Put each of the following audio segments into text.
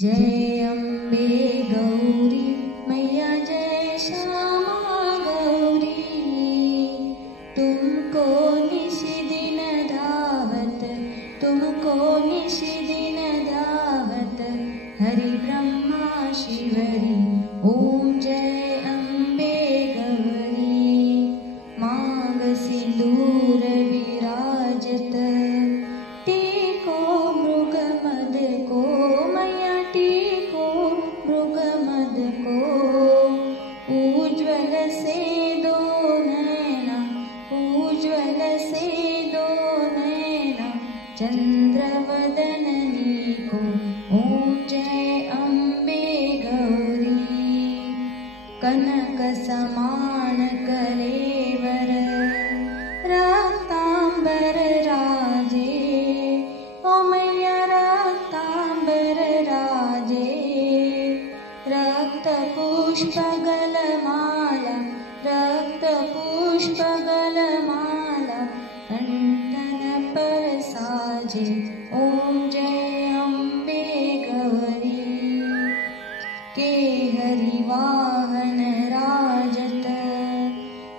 जय अम्बे गौरी मैया जय श्यामा गौरी, तुमको निशिदिन धावत, तुमको निशिदिन धावत, हरि ब्रह्मा शिवरी। ओम जय अम्बे गौरी, मांग सिंदूर विराजत, टीको मृग मद को मैया, टीको मृग मद को, उज्ज्वल से दो नैना, उज्ज्वल से दो नैना, चंद्रवदननी को। ओम जय अम्बे गौरी, कनक समान कलेवर, रक्तांबर राजे, ओ मैया रक्तांबर राजे, रक्त पुष्प गलमाला, रक्त पुष्प गलमाला, कंठन पर साजे। ओम जय अम्बे गौरी, केहरि वाहन राजत,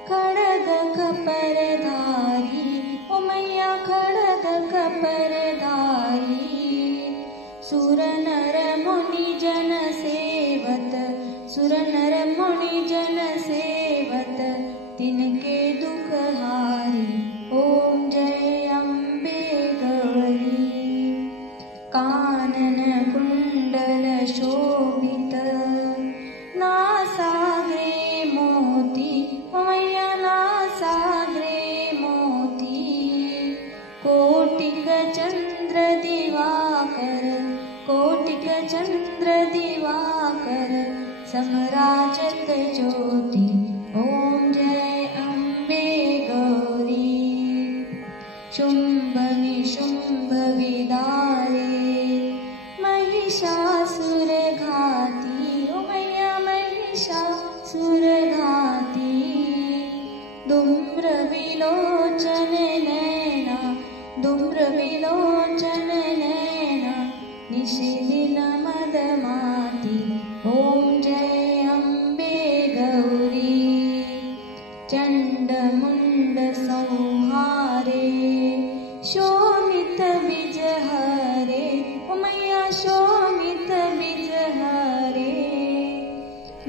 खड्ग कपरधारी, ओ मैया खड्ग कपरधारी, सुर नर मुनि जन सेवत, सुर नर मुनि जन सेवत, तिनके दुख हारी। ओम जय अम्बे गौरी, कानन कुंडल शोभित, नासाग्रे मोती, ओ मैया नासाग्रे मोती, कोटिक चंद्र दिवाकर, कोटिक चंद्र दिवाकर, समराजत ज्योति। ओम जय अम्बे गौरी, शुंभ निशुंभ विदारे, महिषासुर घाती, ओ मैया महिषासुर घाती, धूम्र विलोचन नैना, धूम्र विलोचन नैना, निशिदिन मदमाती। ओम जय अम्बे गौरी, चंड मुंड संहारे, शोणित बीज हरे, ओ मैया शोणित बीज हरे,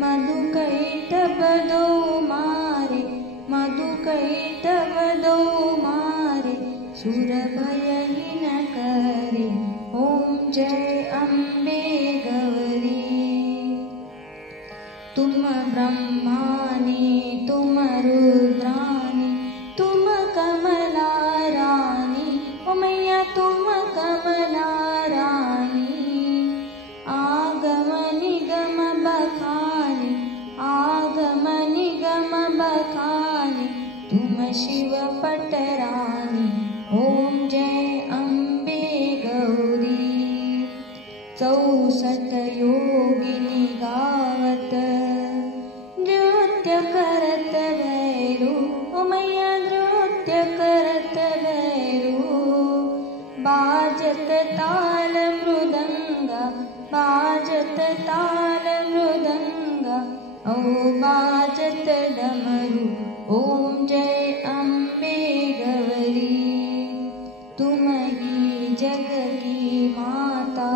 मधुकैटभ दो मारे, मधुकैटभ दो मारे, सुर भयहीन करे। ओम जय अम्बे गौरी, तुम ब्रह्मानी, तुम रुद्रानी, तुम कमला रानी, ओ मैया तुम कमला रानी, आगम निगम बखानी, आगम निगम बखानी, तुम शिव पटरानी। ओम जय अम्बे गौरी, 64 योगिनी गावत, नृत्य करत भैरू, ओ मैया नृत्य करत भैरू, बाजत ताल मृदंगा, बाजत ताल मृदंगा, ओ बाजत डमरू। ओम जय अम्बे गौरी, तुम ही जग की माता,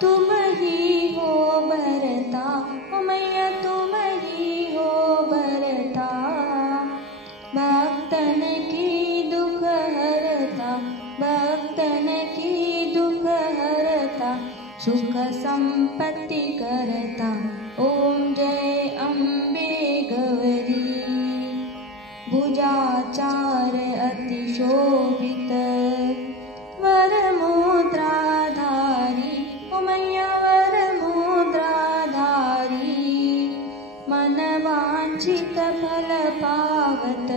तुम ही हो भरता, ओ मैया तुम ही हो भरता, भक्तन की दुख हरता, भक्तन की दुख हरता, सुख संपत्ति करता। ओम जय अम्बे गौरी, भुजाचार अति शोभित, वर मुद्राधारी, ओ मैया वर मुद्राधारी, मन वांछित फल पावत,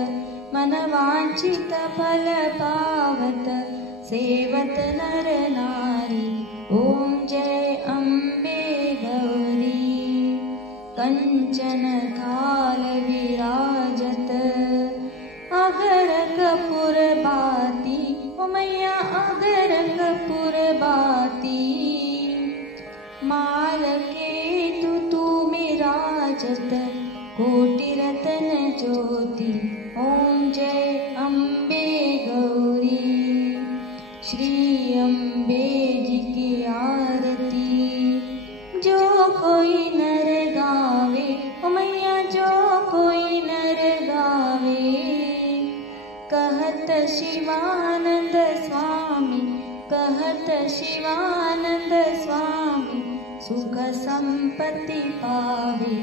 मन वांछित फल पावत, सेवत नर नारी। ओम जय अम्बे गौरी, कंचन थाल विराजत, अगर कपूर बाती, ओ मैया अगर कपूर बाती, माल केतु तू विराजत कोटि रतन ज्योति। ओम जय अम्बे गौरी। श्री अम्बे जी की आरती जो कोई नर गावे, ओ मैया जो कोई नर गावे। कहत शिवानंद स्वामी, कहत शिवानंद स्वामी, सुख संपत्ति पावे।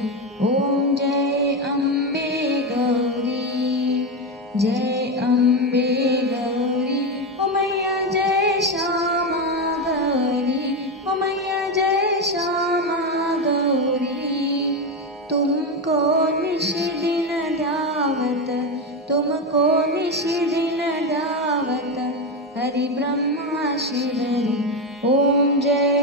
ओम जय अम्बे गौरी, जय अम्बे गौरी। ओ मैया जय श्यामा गौरी, ओ मैया जय श्यामा गौरी। तुमको निश दिन ध्यावत, तुमको निश दिन ध्यावत, हरि ब्रह्मा शिवरी। ओम जय